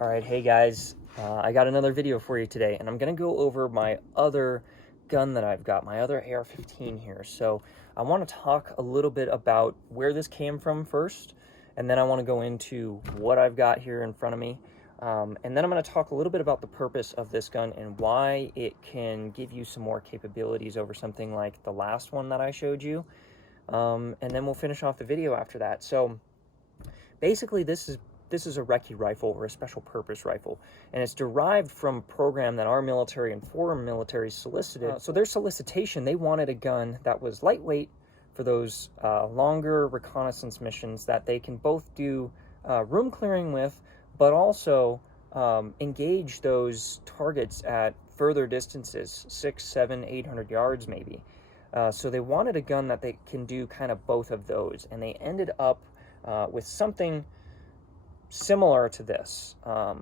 Alright, hey guys, I got another video for you today, and I'm going to go over my other gun that I've got, my other AR-15 here. So I want to talk a little bit about where this came from first, and then I want to go into what I've got here in front of me. And then I'm going to talk a little bit about the purpose of this gun and why it can give you some more capabilities over something like the last one that I showed you. And then we'll finish off the video after that. So basically this is a Recce rifle, or a special purpose rifle, and it's derived from a program that our military and foreign military solicited. So their solicitation, they wanted a gun that was lightweight for those longer reconnaissance missions that they can both do room clearing with, but also engage those targets at further distances, 600, 700, 800 yards maybe. So they wanted a gun that they can do kind of both of those, and they ended up with something similar to this. A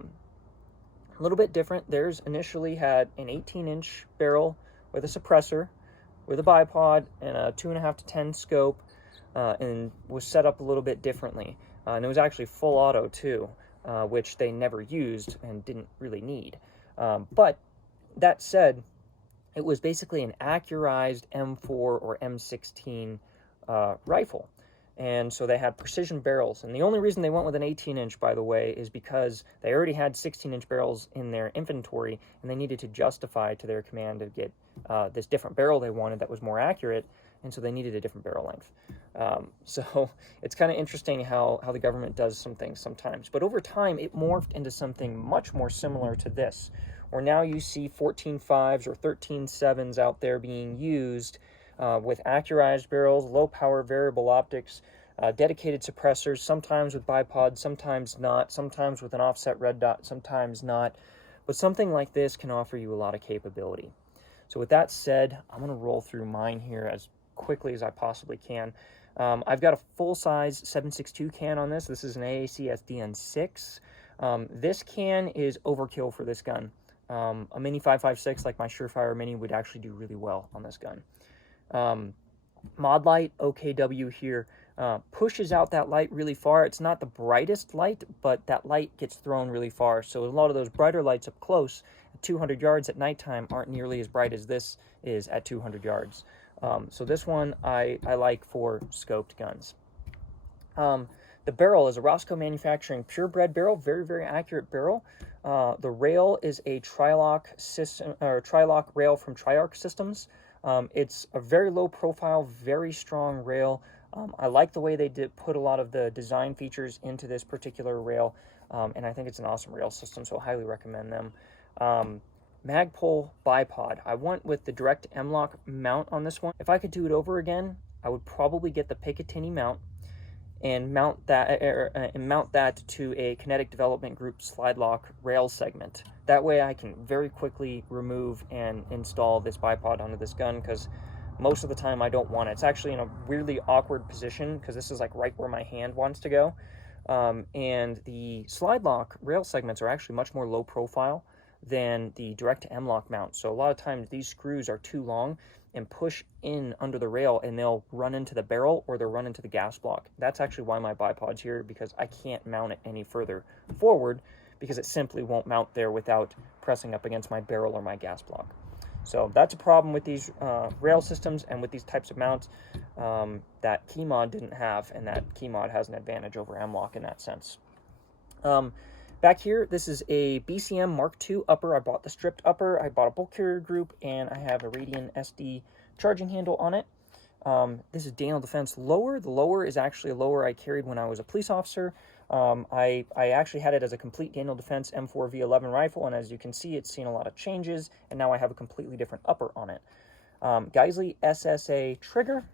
little bit different. Theirs initially had an 18-inch barrel with a suppressor, with a bipod, and a 2.5 to 10 scope, and was set up a little bit differently. And it was actually full auto too, which they never used and didn't really need. But that said, it was basically an accurized M4 or M16 rifle. And so they had precision barrels. And the only reason they went with an 18-inch, by the way, is because they already had 16-inch barrels in their inventory, and they needed to justify to their command to get this different barrel they wanted that was more accurate, and so they needed a different barrel length. So it's kind of interesting how the government does some things sometimes. But over time, it morphed into something much more similar to this, where now you see 14.5s or 13.7s out there being used with accurized barrels, low-power variable optics, dedicated suppressors, sometimes with bipods, sometimes not, sometimes with an offset red dot, sometimes not. But something like this can offer you a lot of capability. So with that said, I'm going to roll through mine here as quickly as I possibly can. I've got a full-size 7.62 can on this. This is an AAC SDN6. This can is overkill for this gun. A Mini 5.56 like my Surefire Mini would actually do really well on this gun. Modlite OKW here pushes out that light really far. It's not the brightest light, but that light gets thrown really far. So a lot of those brighter lights up close at 200 yards at nighttime aren't nearly as bright as this is at 200 yards. So this one I like for scoped guns. The barrel is a Rosco manufacturing purebred barrel, very, very accurate barrel. The rail is a Trilok system, or Trilok rail from Triarch Systems. It's a very low profile, very strong rail. I like the way they did put a lot of the design features into this particular rail, and I think it's an awesome rail system, so I highly recommend them. Magpul bipod. I went with the direct M-lock mount on this one. If I could do it over again, I would probably get the Picatinny mount and mount that to a Kinetic Development Group slide lock rail segment. That way I can very quickly remove and install this bipod onto this gun, because most of the time I don't want it. It's actually in a weirdly awkward position because this is like right where my hand wants to go. And the slide lock rail segments are actually much more low profile than the direct M-lock mount. So a lot of times these screws are too long and push in under the rail, and they'll run into the barrel or they'll run into the gas block. That's actually why my bipod's here, because I can't mount it any further forward, because it simply won't mount there without pressing up against my barrel or my gas block. So that's a problem with these rail systems and with these types of mounts that Keymod didn't have, and that Keymod has an advantage over M-lock in that sense. Back here, this is a BCM Mark II upper. I bought the stripped upper, I bought a bolt carrier group, and I have a Radian SD charging handle on it. This is Daniel Defense lower. The lower is actually a lower I carried when I was a police officer. I actually had it as a complete Daniel Defense M4 V11 rifle, and as you can see, it's seen a lot of changes, and now I have a completely different upper on it. Geissele SSA trigger.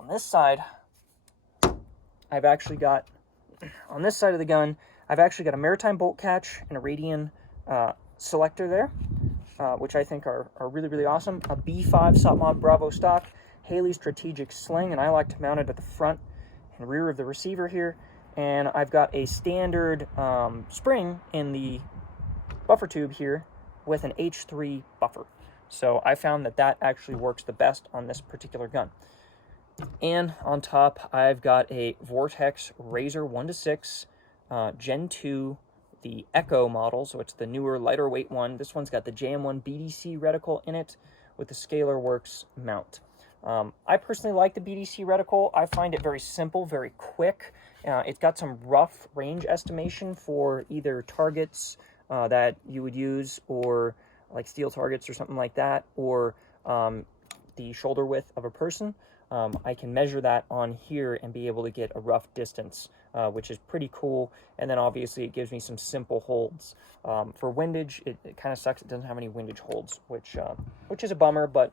On this side, I've actually got, on this side of the gun, I've actually got a maritime bolt catch and a radian selector there, which I think are really, really awesome. A B5 SOTMOD Bravo stock Haley strategic sling, and I like to mount it at the front and rear of the receiver here. And I've got a standard spring in the buffer tube here with an H3 buffer. So I found that that actually works the best on this particular gun. And on top, I've got a Vortex Razor 1-6 Gen 2 the Echo model, so it's the newer, lighter weight one. This one's got the JM1 BDC reticle in it with the Scalarworks mount. I personally like the BDC reticle. I find it very simple, very quick. It's got some rough range estimation for either targets that you would use, or like steel targets or something like that, or the shoulder width of a person. I can measure that on here and be able to get a rough distance, which is pretty cool. And then obviously it gives me some simple holds. For windage, it kind of sucks. It doesn't have any windage holds, which is a bummer, but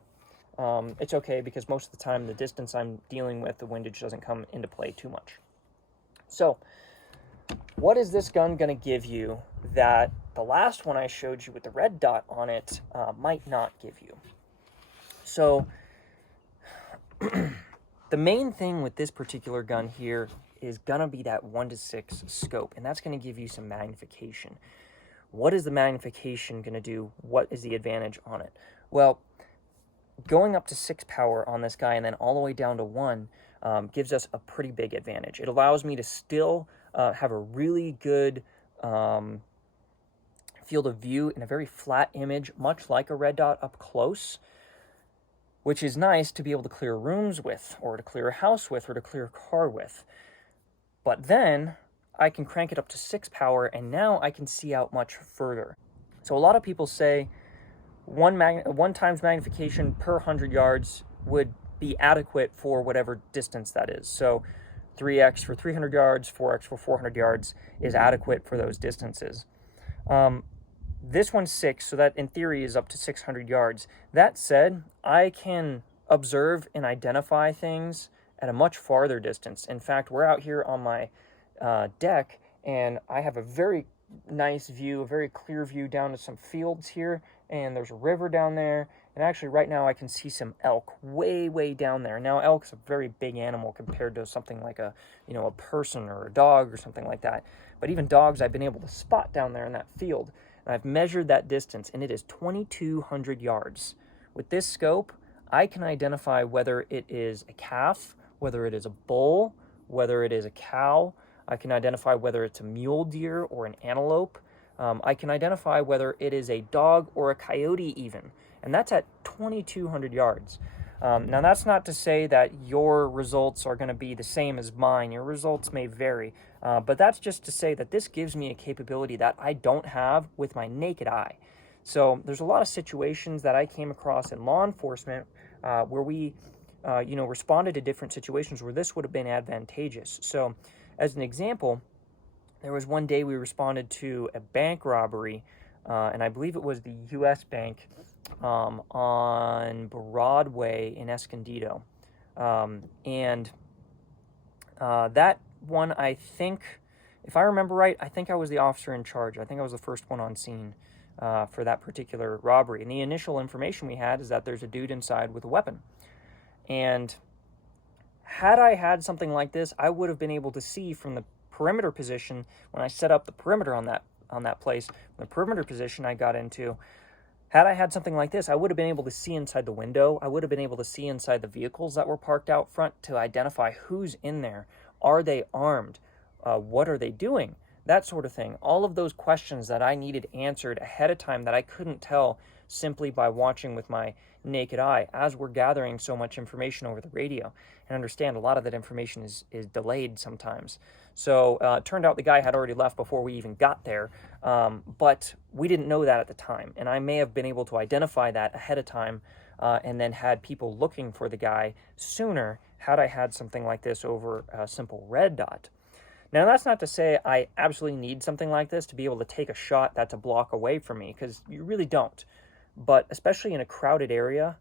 it's okay, because most of the time the distance I'm dealing with, the windage doesn't come into play too much. So what is this gun going to give you that the last one I showed you with the red dot on it might not give you? So the main thing with this particular gun here is going to be that 1:6 scope, and that's going to give you some magnification. What is the magnification going to do? What is the advantage on it? Well, going up to 6 power on this guy and then all the way down to 1 gives us a pretty big advantage. It allows me to still have a really good field of view in a very flat image, much like a red dot up close, which is nice to be able to clear rooms with, or to clear a house with, or to clear a car with. But then I can crank it up to 6 power, and now I can see out much further. So a lot of people say one times magnification per 100 yards would be adequate for whatever distance that is. So 3x for 300 yards, 4x for 400 yards is adequate for those distances. This one's 6, so that in theory is up to 600 yards. That said, I can observe and identify things at a much farther distance. In fact, we're out here on my deck, and I have a very nice view, a very clear view down to some fields here, and there's a river down there, and actually right now I can see some elk way down there. Now, elk's a very big animal compared to something like a person or a dog or something like that. But even dogs I've been able to spot down there in that field. And I've measured that distance, and it is 2,200 yards. With this scope, I can identify whether it is a calf, whether it is a bull, whether it is a cow. I can identify whether it's a mule deer or an antelope. I can identify whether it is a dog or a coyote even, and that's at 2,200 yards. Now, that's not to say that your results are going to be the same as mine. Your results may vary, but that's just to say that this gives me a capability that I don't have with my naked eye. So there's a lot of situations that I came across in law enforcement where we responded to different situations where this would have been advantageous. So as an example, there was one day we responded to a bank robbery, and I believe it was the U.S. Bank on Broadway in Escondido. And that one, I think, if I remember right, I think I was the officer in charge. I think I was the first one on scene for that particular robbery. And the initial information we had is that there's a dude inside with a weapon. And had I had something like this, I would have been able to see from the perimeter position when I set up the perimeter on that place. The perimeter position I got into, had I had something like this, I would have been able to see inside the window. I would have been able to see inside the vehicles that were parked out front to identify who's in there. Are they armed? What are they doing? That sort of thing. All of those questions that I needed answered ahead of time that I couldn't tell simply by watching with my naked eye as we're gathering so much information over the radio. And understand a lot of that information is delayed sometimes. So it turned out the guy had already left before we even got there, but we didn't know that at the time. And I may have been able to identify that ahead of time and then had people looking for the guy sooner had I had something like this over a simple red dot. Now, that's not to say I absolutely need something like this to be able to take a shot that's a block away from me, because you really don't. But especially in a crowded area,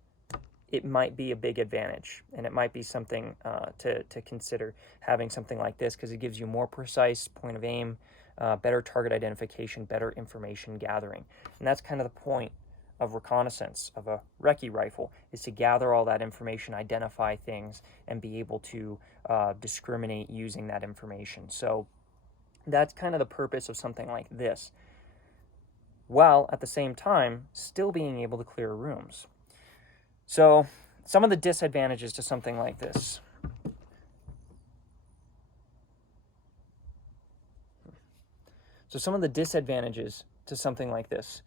it might be a big advantage, and it might be something to consider having something like this, because it gives you more precise point of aim, better target identification, better information gathering. And that's kind of the point of reconnaissance of a Recce rifle, is to gather all that information, identify things, and be able to discriminate using that information. So that's kind of the purpose of something like this, while at the same time still being able to clear rooms. So some of the disadvantages to something like this. So some of the disadvantages to something like this.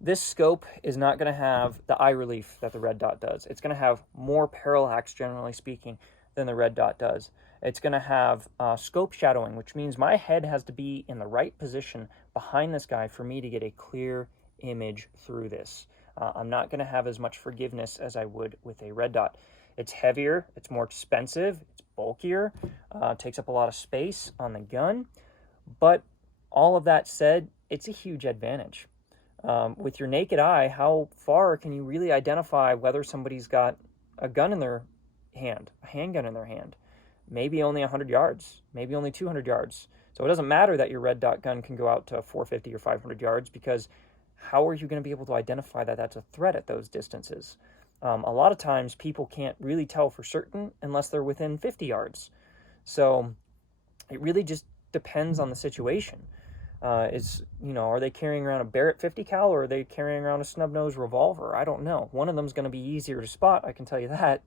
This scope is not going to have the eye relief that the red dot does. It's going to have more parallax, generally speaking, than the red dot does. It's going to have scope shadowing, which means my head has to be in the right position behind this guy for me to get a clear image through this. I'm not going to have as much forgiveness as I would with a red dot. It's heavier, it's more expensive, it's bulkier, takes up a lot of space on the gun, but all of that said, it's a huge advantage. With your naked eye, how far can you really identify whether somebody's got a gun in their hand, a handgun in their hand? Maybe only 100 yards, maybe only 200 yards. So it doesn't matter that your red dot gun can go out to 450 or 500 yards, because how are you going to be able to identify that that's a threat at those distances? A lot of times people can't really tell for certain unless they're within 50 yards. So it really just depends on the situation. Are they carrying around a Barrett 50 cal, or are they carrying around a snub-nosed revolver? I don't know. One of them is going to be easier to spot, I can tell you that.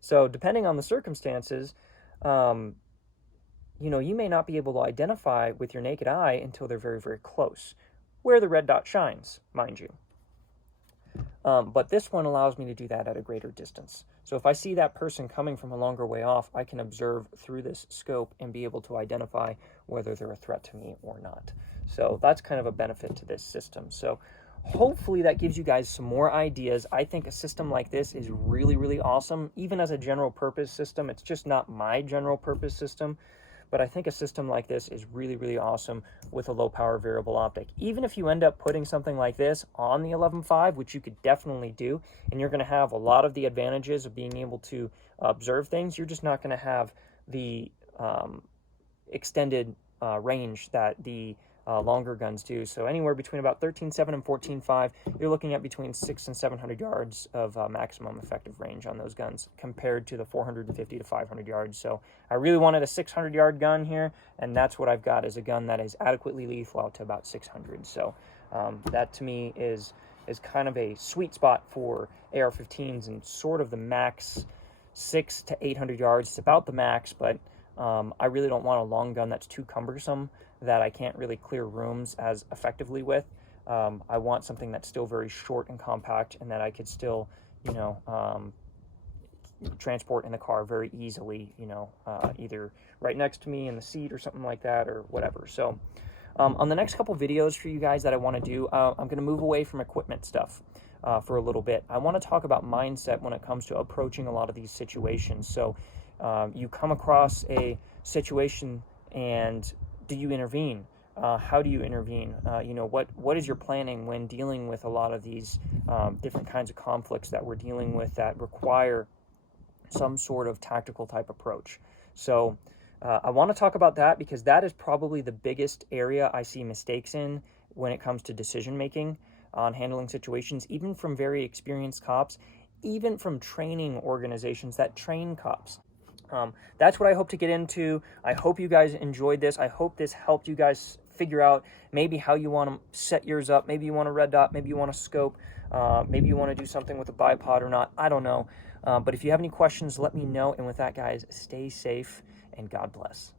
So depending on the circumstances, you may not be able to identify with your naked eye until they're very, very close, where the red dot shines, mind you. But this one allows me to do that at a greater distance. So if I see that person coming from a longer way off, I can observe through this scope and be able to identify whether they're a threat to me or not. So that's kind of a benefit to this system. So hopefully that gives you guys some more ideas. I think a system like this is really, really awesome. Even as a general purpose system, it's just not my general purpose system. But I think a system like this is really, really awesome with a low power variable optic. Even if you end up putting something like this on the 11.5, which you could definitely do, and you're going to have a lot of the advantages of being able to observe things, you're just not going to have the extended range that the longer guns do. So anywhere between about 13.7 and 14.5, you're looking at between 600 and 700 yards of maximum effective range on those guns, compared to the 450 to 500 yards. So I really wanted a 600 yard gun here, and that's what I've got, is a gun that is adequately lethal out to about 600. So that to me is kind of a sweet spot for AR-15s, and sort of the max 600 to 800 yards. It's about the max, but I really don't want a long gun that's too cumbersome, that I can't really clear rooms as effectively with. I want something that's still very short and compact, and that I could still, transport in the car very easily, either right next to me in the seat or something like that, or whatever. So on the next couple videos for you guys that I want to do, I'm going to move away from equipment stuff for a little bit. I want to talk about mindset when it comes to approaching a lot of these situations. So you come across a situation, and do you intervene? How do you intervene? What is your planning when dealing with a lot of these different kinds of conflicts that we're dealing with that require some sort of tactical type approach? So I want to talk about that, because that is probably the biggest area I see mistakes in when it comes to decision making on handling situations, even from very experienced cops, even from training organizations that train cops. That's what I hope to get into. I hope you guys enjoyed this. I hope this helped you guys figure out maybe how you want to set yours up. Maybe you want a red dot, maybe you want a scope, maybe you want to do something with a bipod or not. I don't know. But if you have any questions, let me know. And with that, guys, stay safe and God bless.